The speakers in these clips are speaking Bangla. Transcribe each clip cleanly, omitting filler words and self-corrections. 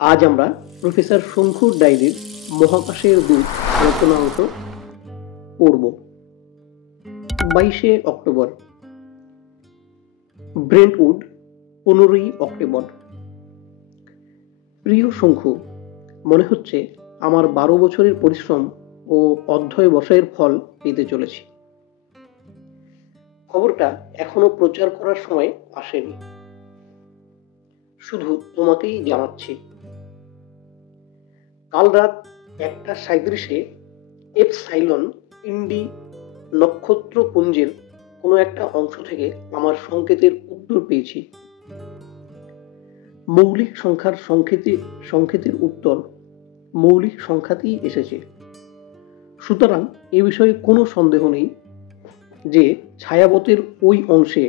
আজ আমরা প্রফেসর শঙ্কুর ডায়েরির মহাকাশের দূত আলোচনা অংশ পড়ব। 22শে অক্টোবর, ব্রেন্টউড, 15ই অক্টোবর। প্রিয় শঙ্কু, মনে হচ্ছে আমার 12 বছরের পরিশ্রম ও অধ্যবসায়ের ফল পেতে চলেছি। খবরটা এখনো প্রচার করার সময় আসেনি, শুধু তোমাকেই জানাচ্ছি। কাল রাত 1:37-এ এপসাইলন ইন্ডি নক্ষত্রপুঞ্জের কোনো একটা অংশ থেকে আমার সংকেতের উত্তর পেয়েছি। মৌলিক সংখ্যার সংকেতের উত্তর মৌলিক সংখ্যাতেই এসেছে। সুতরাং এ বিষয়ে কোনো সন্দেহ নেই যে ছায়াপথের ওই অংশে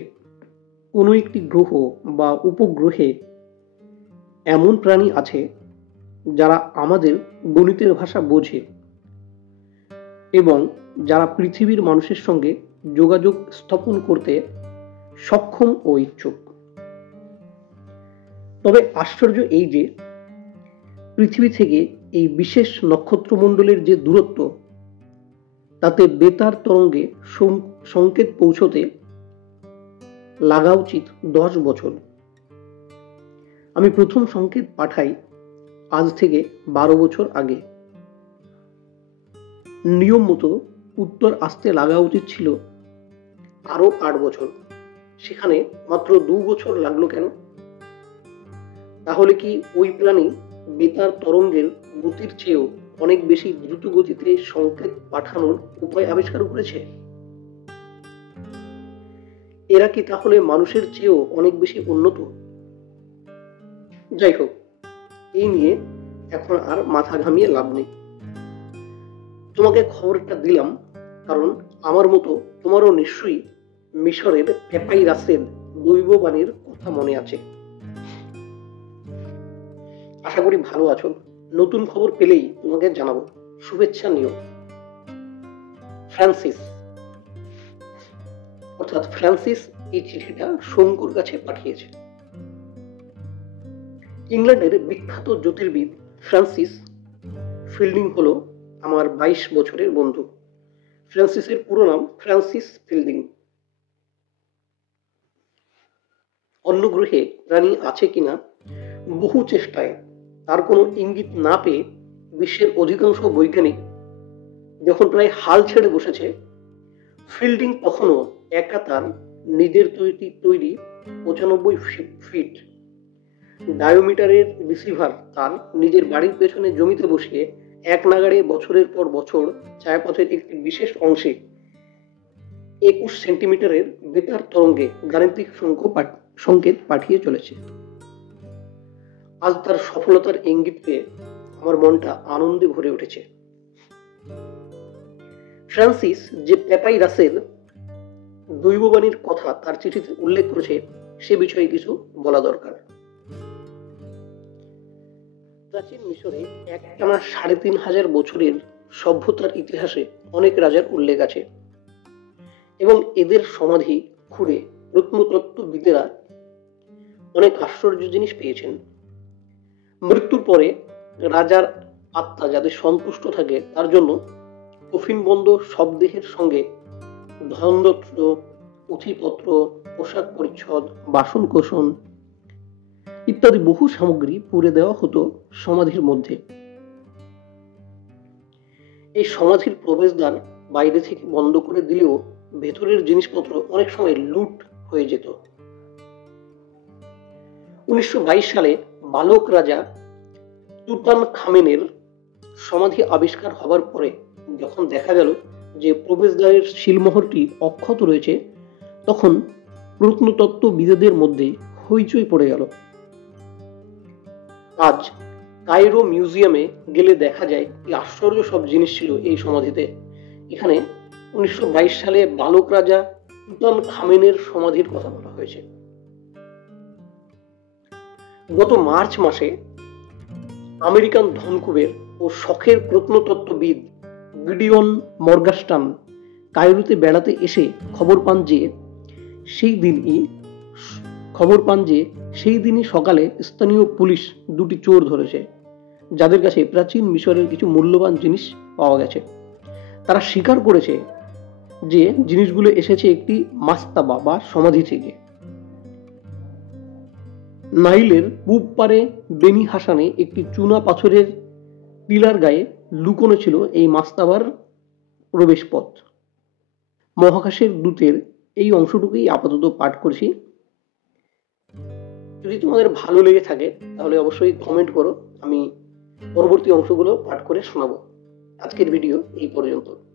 কোনো একটি গ্রহ বা উপগ্রহে এমন প্রাণী আছে যারা আমাদের গণিতের ভাষা বোঝে এবং যারা পৃথিবীর মানুষের সঙ্গে যোগাযোগ স্থাপন করতে সক্ষম ও ইচ্ছুক। তবে আশ্চর্য এই যে পৃথিবী থেকে এই বিশেষ নক্ষত্রমণ্ডলের যে দূরত্ব, তাতে বেতার তরঙ্গে সংকেত পৌঁছতে লাগা উচিত 10 বছর। আমি প্রথম সংকেত পাঠাই আজ থেকে 12 বছর আগে। নিয়ম মতো উত্তর আসতে লাগা উচিত ছিল আরো 8 বছর। সেখানে মাত্র 2 বছর লাগলো কেন? তাহলে কি ওই প্রাণী বেতার তরঙ্গের গতির চেয়েও অনেক বেশি দ্রুত গতিতে সংকেত পাঠানোর উপায় আবিষ্কার করেছে? এরা কি তাহলে মানুষের চেয়েও অনেক বেশি উন্নত? যাই হোক, এই নিয়ে এখন আর মাথা ঘামিয়ে লাভ নেই। তোমাকে খবরটা দিলাম কারণ আমার মতো তোমারও নিশ্চয়ই মিশরের প্যাপাইরাসের দৈববাণীর কথা মনে আছে। আশা করি ভালো আছো। নতুন খবর পেলেই তোমাকে জানাবো। শুভেচ্ছা নিও। ফ্রান্সিস, অর্থাৎ ফ্রান্সিস এই চিঠিটা শঙ্কুর কাছে পাঠিয়েছে। ইংল্যান্ডের বিখ্যাত জ্যোতির্বিদ ফ্রান্সিস ফিল্ডিং হলো আমার 22 বছরের বন্ধু। ফ্রান্সিসের পুরো নাম ফ্রান্সিস ফিল্ডিং। অন্য গ্রহে প্রাণী আছে কিনা বহু চেষ্টায় তার কোনো ইঙ্গিত না পেয়ে বিশ্বের অধিকাংশ বৈজ্ঞানিক যখন প্রায় হাল ছেড়ে বসেছে, ফিল্ডিং তখনও একা তার নিজের তৈরি 95 ফিট ডায়োমিটারের রিসিভার তার নিজের বাড়ির পেছনে জমিতে বসিয়ে এক নাগাড়ে বছরের পর বছর ছায়াপথের একটি বিশেষ অংশে 21 সেন্টিমিটারের বেতার তরঙ্গে গাণিতিক সংকেত পাঠিয়ে চলেছে। আজ তার সফলতার ইঙ্গিত পেয়ে আমার মনটা আনন্দে ভরে উঠেছে। ফ্রান্সিস যে প্যাপাইরাসের দৈববাণীর কথা তার চিঠিতে উল্লেখ করেছে সে বিষয়ে কিছু বলা দরকার। প্রাচীন মিশরে একটানা 3500 বছরের সভ্যতার ইতিহাসে অনেক রাজার উল্লেখ আছে এবং এদের সমাধি খুঁড়ে প্রত্নতত্ত্ববিদেরা অনেক আশ্চর্য জিনিস পেয়েছেন। মৃত্যুর পরে রাজার আত্মা যাতে সন্তুষ্ট থাকে তার জন্য কফিনবন্ধ শবদেহের সঙ্গে ধনরত্ন, পুঁথিপত্র, পোশাক পরিচ্ছদ, বাসন কোসন ইত্যাদি বহু সামগ্রী পুড়ে দেওয়া হতো সমাধির মধ্যে। এই সমাধির প্রবেশদ্বার বাইরে থেকে বন্ধ করে দিলেও ভেতরের জিনিসপত্র অনেক সময় লুট হয়ে যেত। 1922 সালে বালক রাজা তুতানখামেনের সমাধি আবিষ্কার হবার পরে যখন দেখা গেল যে প্রবেশদ্বারের সিলমোহরটি অক্ষত রয়েছে, তখন প্রত্নতত্ত্ববিদদের মধ্যে হইচই পড়ে গেল। আজ কায়রো মিউজিয়ামে গেলে দেখা যায় কি আশ্চর্য সব জিনিস ছিল এই সমাধিতে। এখানে 1922 সালে বালক রাজা তুতানখামেনের সমাধির কথা বলা হয়েছে। গত মার্চ মাসে আমেরিকান ধনকুবের ও শখের প্রত্নতত্ত্ববিদ গিডিয়ন মর্গাস্টান কায়রোতে বেড়াতে এসে খবর পান যে সেই দিনই খবর পান যে সেই দিনই সকালে স্থানীয় পুলিশ দুটি চোর ধরেছে, যাদের কাছে প্রাচীন মিশরের কিছু মূল্যবান জিনিস পাওয়া গেছে। তারা স্বীকার করেছে যে জিনিসগুলো এসেছে একটি মাস্তাবা বা সমাধি থেকে। নাইলের পূব পারে বেনি হাসানে একটি চুনা পাথরের পিলার গায়ে লুকোনো ছিল এই মাস্তাবার প্রবেশ পথ। মহাকাশের দূতের এই অংশটুকুই আপাতত পাঠ করছি। যদি তোমাদের ভালো লেগে থাকে তাহলে অবশ্যই কমেন্ট করো, আমি পরবর্তী অংশগুলো পাঠ করে শোনাবো। আজকের ভিডিও এই পর্যন্ত।